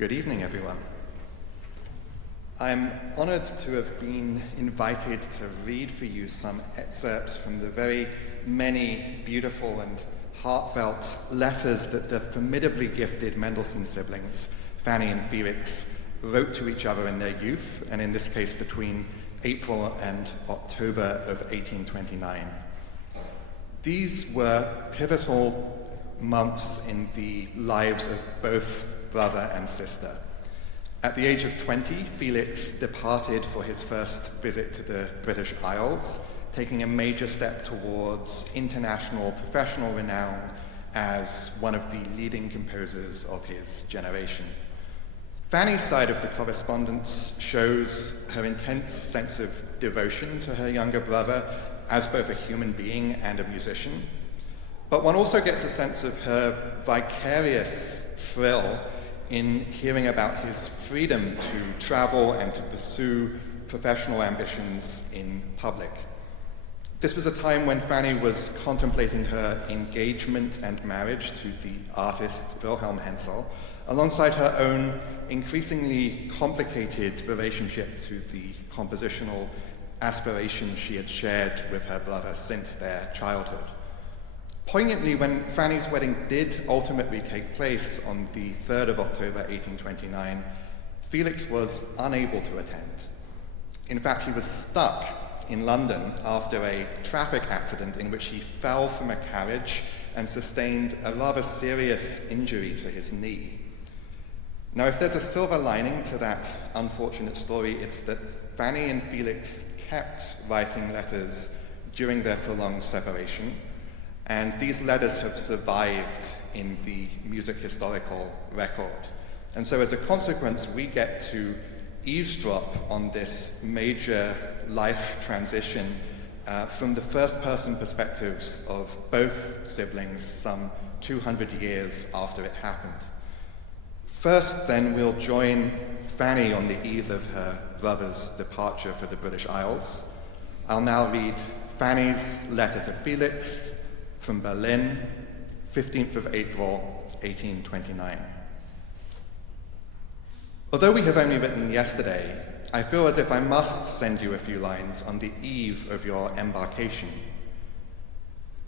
Good evening, everyone. I'm honored to have been invited to read for you some excerpts from the very many beautiful and heartfelt letters that the formidably gifted Mendelssohn siblings, Fanny and Felix, wrote to each other in their youth, and in this case between April and October of 1829. These were pivotal months in the lives of both brother and sister. At the age of 20, Felix departed for his first visit to the British Isles, taking a major step towards international professional renown as one of the leading composers of his generation. Fanny's side of the correspondence shows her intense sense of devotion to her younger brother as both a human being and a musician, but one also gets a sense of her vicarious thrill in hearing about his freedom to travel and to pursue professional ambitions in public. This was a time when Fanny was contemplating her engagement and marriage to the artist Wilhelm Hensel, alongside her own increasingly complicated relationship to the compositional aspirations she had shared with her brother since their childhood. Poignantly, when Fanny's wedding did ultimately take place on the 3rd of October 1829, Felix was unable to attend. In fact, he was stuck in London after a traffic accident in which he fell from a carriage and sustained a rather serious injury to his knee. Now, if there's a silver lining to that unfortunate story, it's that Fanny and Felix kept writing letters during their prolonged separation, and these letters have survived in the music historical record. And so as a consequence, we get to eavesdrop on this major life transition from the first-person perspectives of both siblings some 200 years after it happened. First, then, we'll join Fanny on the eve of her brother's departure for the British Isles. I'll now read Fanny's letter to Felix from Berlin, 15th of April, 1829. Although we have only written yesterday, I feel as if I must send you a few lines on the eve of your embarkation.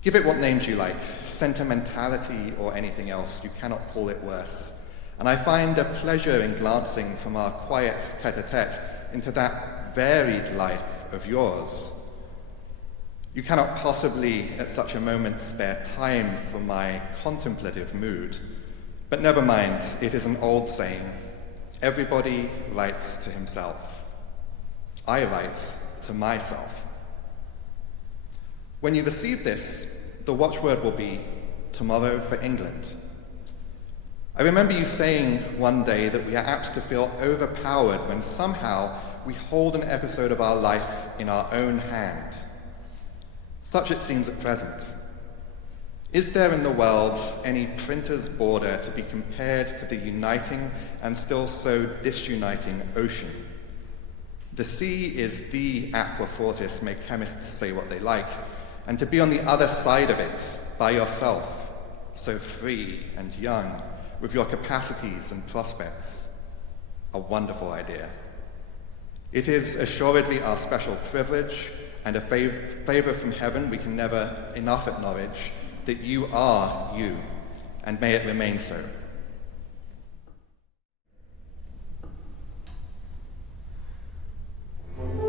Give it what names you like, sentimentality or anything else, you cannot call it worse. And I find a pleasure in glancing from our quiet tete-a-tete into that varied life of yours. You cannot possibly at such a moment spare time for my contemplative mood, but never mind, it is an old saying, everybody writes to himself. I write to myself. When you receive this, the watchword will be tomorrow for England. I remember you saying one day that we are apt to feel overpowered when somehow we hold an episode of our life in our own hand. Such it seems at present. Is there in the world any printer's border to be compared to the uniting and still so disuniting ocean? The sea is the aqua fortis, may chemists say what they like, and to be on the other side of it, by yourself, so free and young, with your capacities and prospects, a wonderful idea. It is assuredly our special privilege and a favor from heaven we can never enough acknowledge that you are you, and may it remain so. Oh,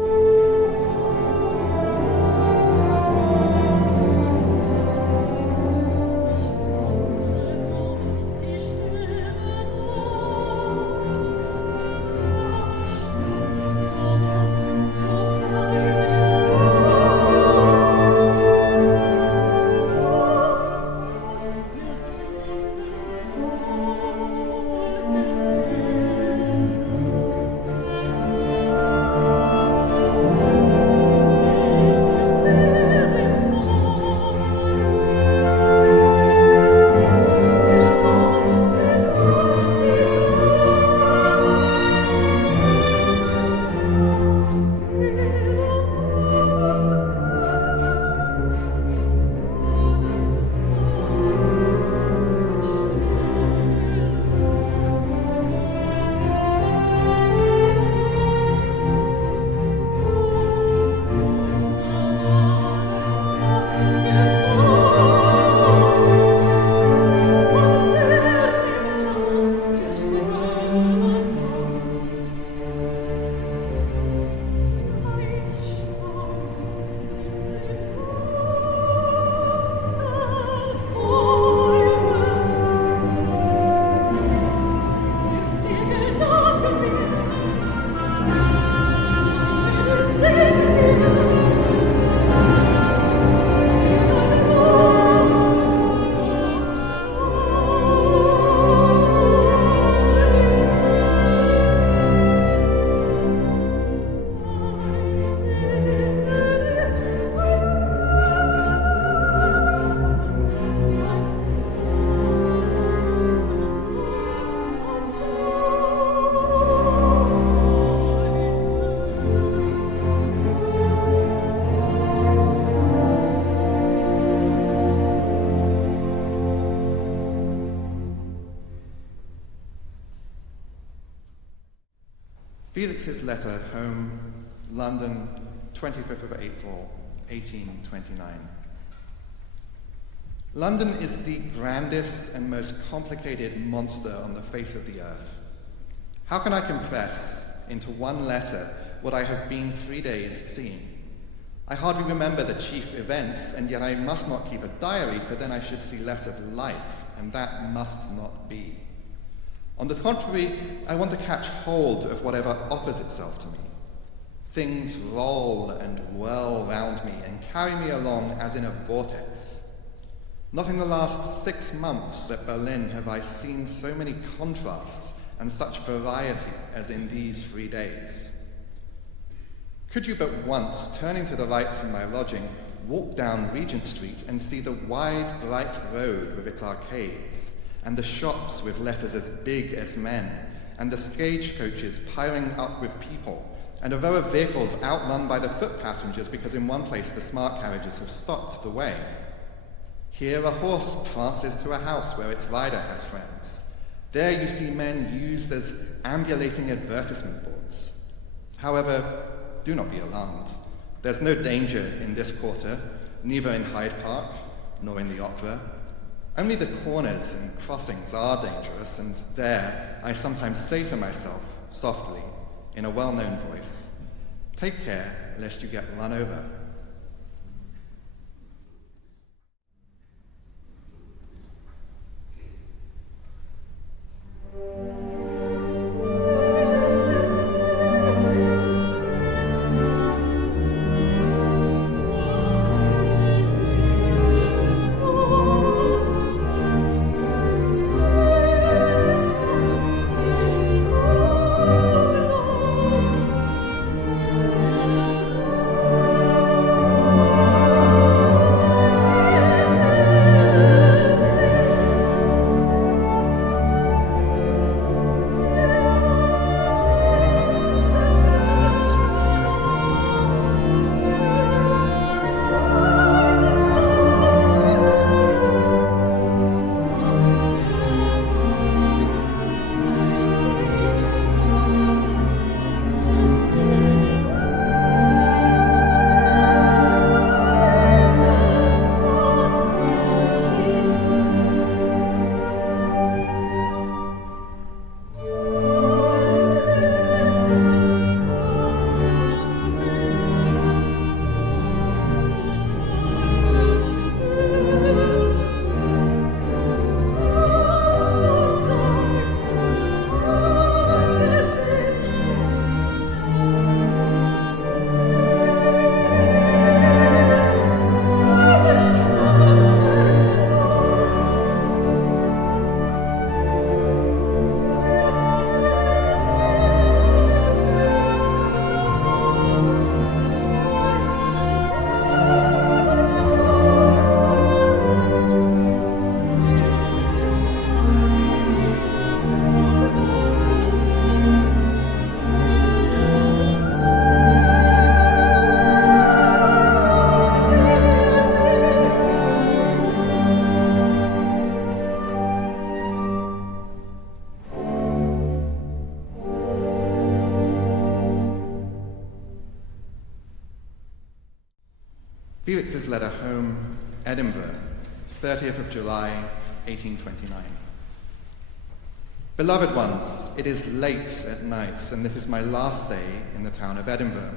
Felix's letter home, London, 25th of April, 1829. London is the grandest and most complicated monster on the face of the earth. How can I compress into one letter what I have been 3 days seeing? I hardly remember the chief events, and yet I must not keep a diary, for then I should see less of life, and that must not be. On the contrary, I want to catch hold of whatever offers itself to me. Things roll and whirl round me and carry me along as in a vortex. Not in the last 6 months at Berlin have I seen so many contrasts and such variety as in these 3 days. Could you but once, turning to the right from my lodging, walk down Regent Street and see the wide, bright road with its arcades, and the shops with letters as big as men, and the stagecoaches piling up with people, and a row of vehicles outrun by the foot passengers because in one place the smart carriages have stopped the way. Here a horse prances to a house where its rider has friends. There you see men used as ambulating advertisement boards. However, do not be alarmed. There's no danger in this quarter, neither in Hyde Park nor in the opera. Only the corners and crossings are dangerous, and there I sometimes say to myself, softly, in a well-known voice, take care lest you get run over. Felix's letter home, Edinburgh, 30th of July, 1829. Beloved ones, it is late at night, and this is my last day in the town of Edinburgh.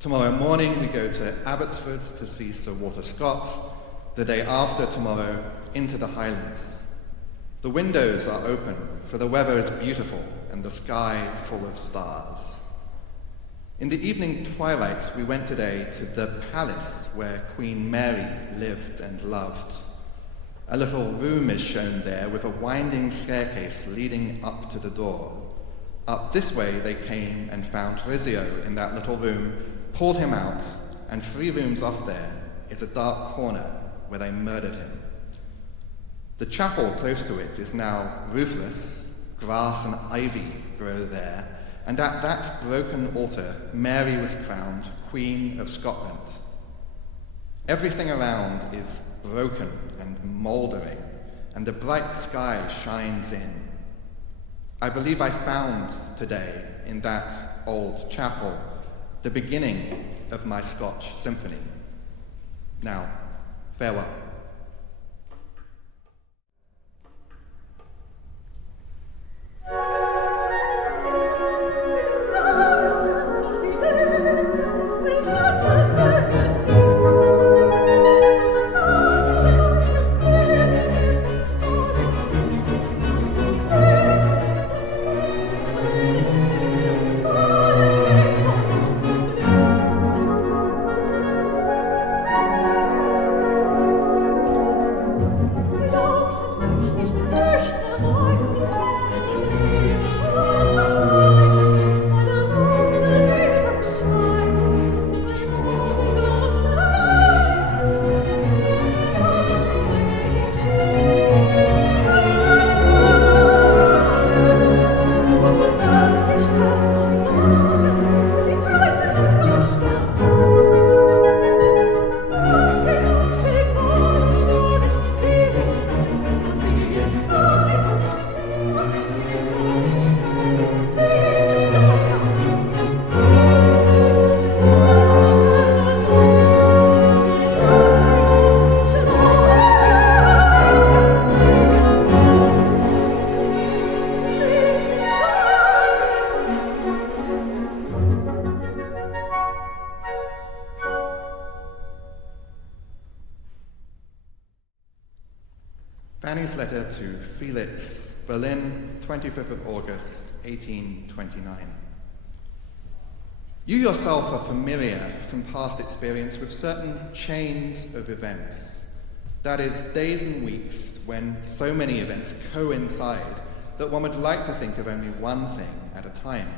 Tomorrow morning we go to Abbotsford to see Sir Walter Scott. The day after tomorrow, into the Highlands. The windows are open, for the weather is beautiful and the sky full of stars. In the evening twilight, we went today to the palace where Queen Mary lived and loved. A little room is shown there with a winding staircase leading up to the door. Up this way they came and found Rizzio in that little room, pulled him out, and 3 rooms off there is a dark corner where they murdered him. The chapel close to it is now roofless, grass and ivy grow there, and at that broken altar, Mary was crowned Queen of Scotland. Everything around is broken and mouldering, and the bright sky shines in. I believe I found today in that old chapel the beginning of my Scotch symphony. Now, farewell. Fanny's letter to Felix, Berlin, 25th of August, 1829. You yourself are familiar from past experience with certain chains of events. That is, days and weeks when so many events coincide that one would like to think of only one thing at a time.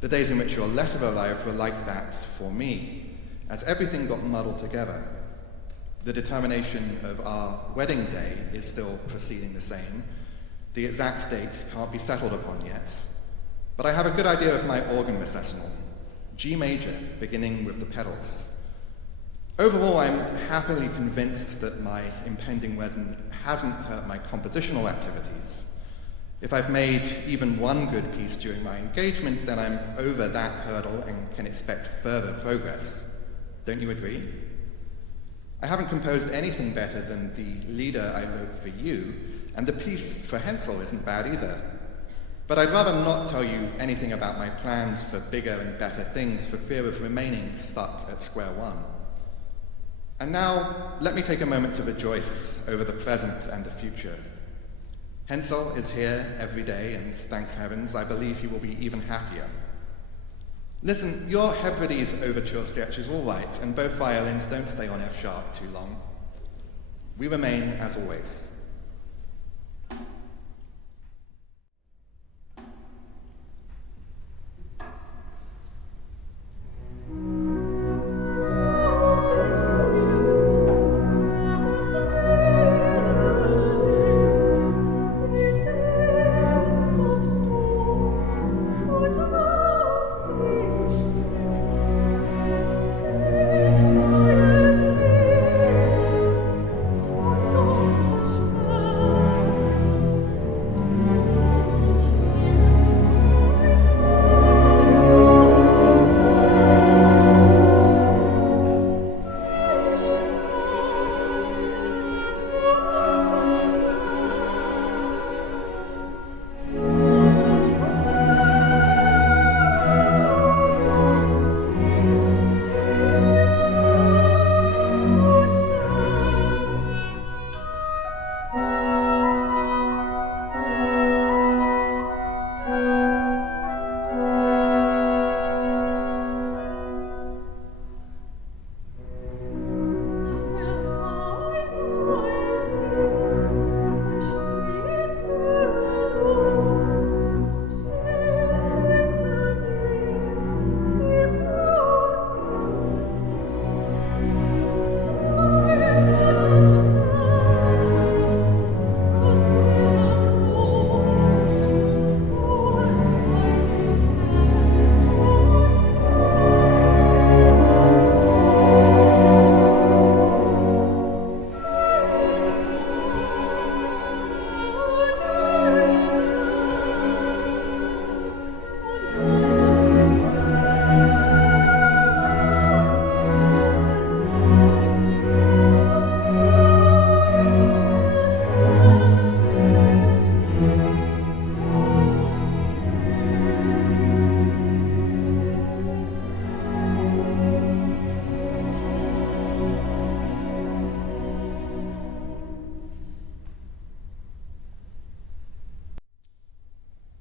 The days in which your letter arrived were like that for me, as everything got muddled together. The determination of our wedding day is still proceeding the same. The exact date can't be settled upon yet. But I have a good idea of my organ recital, G major, beginning with the pedals. Overall, I'm happily convinced that my impending wedding hasn't hurt my compositional activities. If I've made even one good piece during my engagement, then I'm over that hurdle and can expect further progress. Don't you agree? I haven't composed anything better than the lieder I wrote for you, and the piece for Hensel isn't bad either. But I'd rather not tell you anything about my plans for bigger and better things for fear of remaining stuck at square one. And now, let me take a moment to rejoice over the present and the future. Hensel is here every day, and thanks heavens, I believe he will be even happier. Listen, your Hebrides overture sketch is all right, and both violins don't stay on F sharp too long. We remain, as always.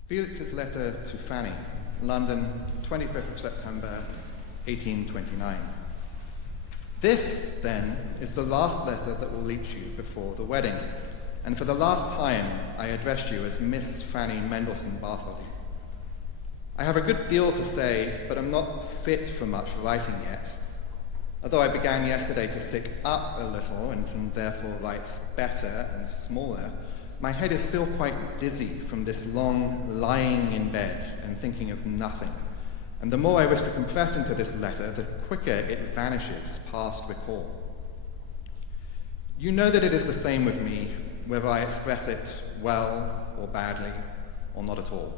Felix's letter to Fanny, London, 25th of September, 1829. This, then, is the last letter that will reach you before the wedding, and for the last time I address you as Miss Fanny Mendelssohn Bartholdy. I have a good deal to say, but I'm not fit for much writing yet. Although I began yesterday to sick up a little and therefore write better and smaller, my head is still quite dizzy from this long lying in bed and thinking of nothing. And the more I wish to compress into this letter, the quicker it vanishes past recall. You know that it is the same with me, whether I express it well or badly, or not at all.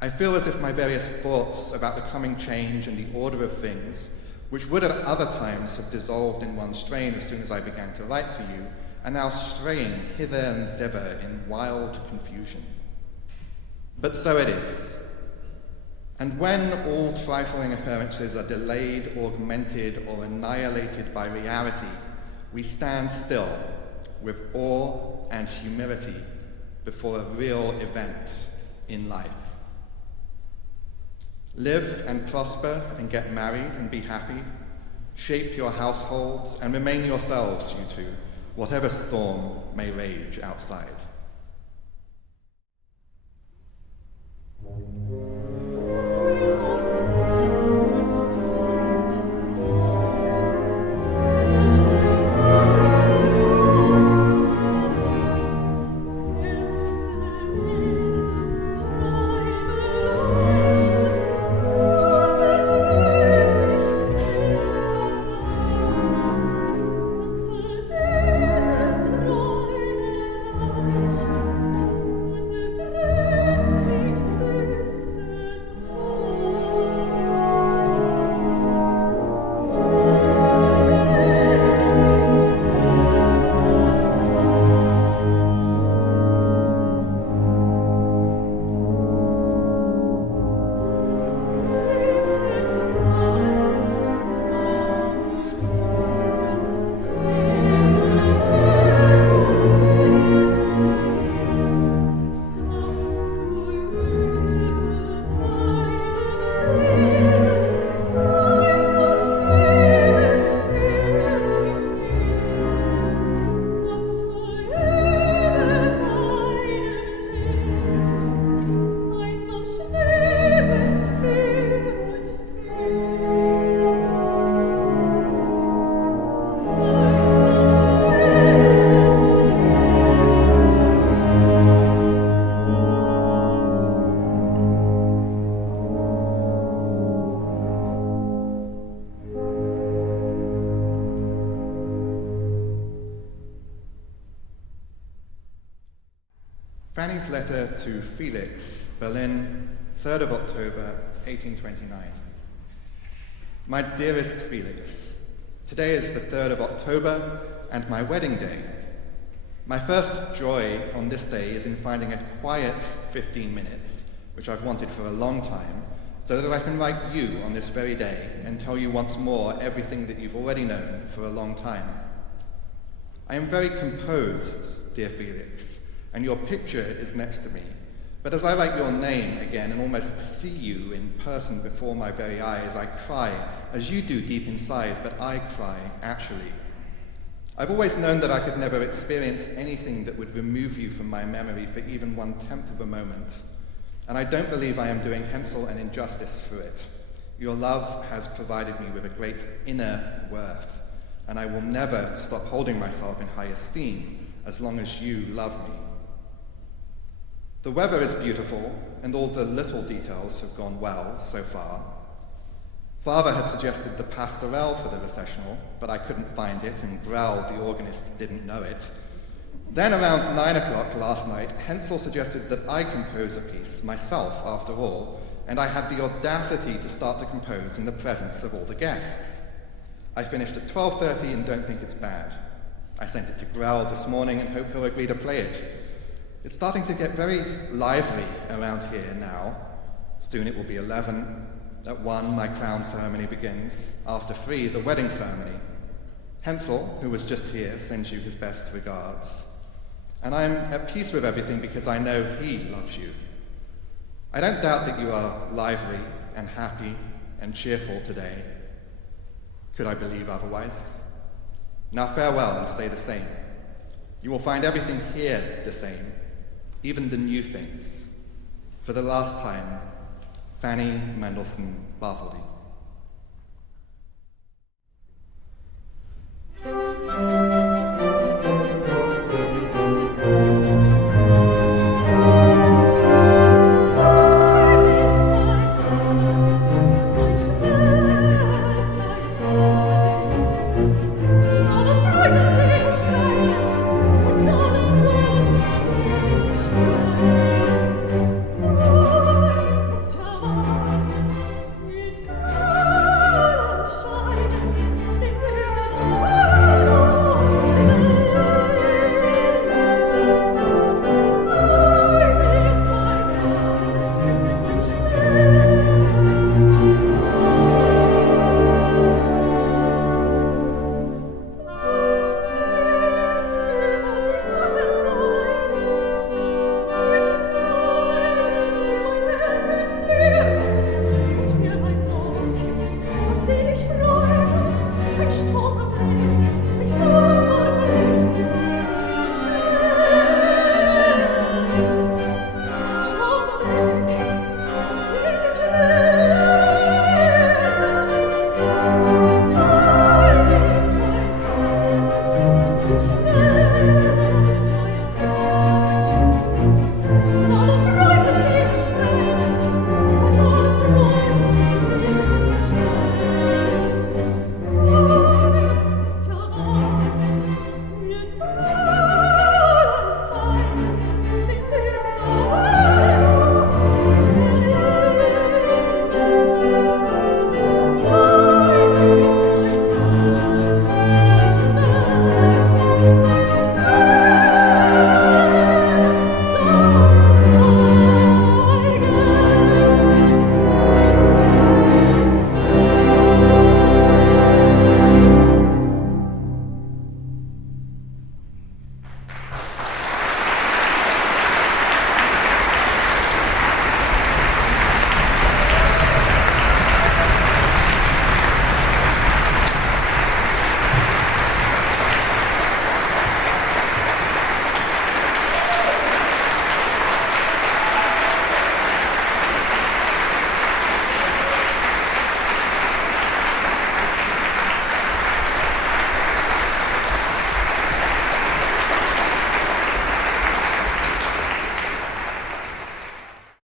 I feel as if my various thoughts about the coming change and the order of things, which would at other times have dissolved in one strain as soon as I began to write to you, are now straying hither and thither in wild confusion. But so it is. And when all trifling occurrences are delayed, augmented, or annihilated by reality, we stand still with awe and humility before a real event in life. Live and prosper and get married and be happy. Shape your households and remain yourselves, you two, whatever storm may rage outside. Fanny's letter to Felix, Berlin, 3rd of October, 1829. My dearest Felix, today is the 3rd of October and my wedding day. My first joy on this day is in finding a quiet 15 minutes, which I've wanted for a long time, so that I can write you on this very day and tell you once more everything that you've already known for a long time. I am very composed, dear Felix, and your picture is next to me. But as I write your name again and almost see you in person before my very eyes, I cry, as you do deep inside, but I cry actually. I've always known that I could never experience anything that would remove you from my memory for even 1/10 of a moment. And I don't believe I am doing Hensel an injustice for it. Your love has provided me with a great inner worth, and I will never stop holding myself in high esteem as long as you love me. The weather is beautiful, and all the little details have gone well so far. Father had suggested the pastorelle for the recessional, but I couldn't find it, and Grell, the organist, didn't know it. Then around 9 o'clock last night, Hensel suggested that I compose a piece, myself after all, and I had the audacity to start to compose in the presence of all the guests. I finished at 12:30 and don't think it's bad. I sent it to Grell this morning and hope he'll agree to play it. It's starting to get very lively around here now. Soon it will be 11. At 1, my crown ceremony begins. After 3, the wedding ceremony. Hensel, who was just here, sends you his best regards. And I am at peace with everything because I know he loves you. I don't doubt that you are lively and happy and cheerful today. Could I believe otherwise? Now farewell and stay the same. You will find everything here the same, even the new things. For the last time, Fanny Mendelssohn Bartholdy.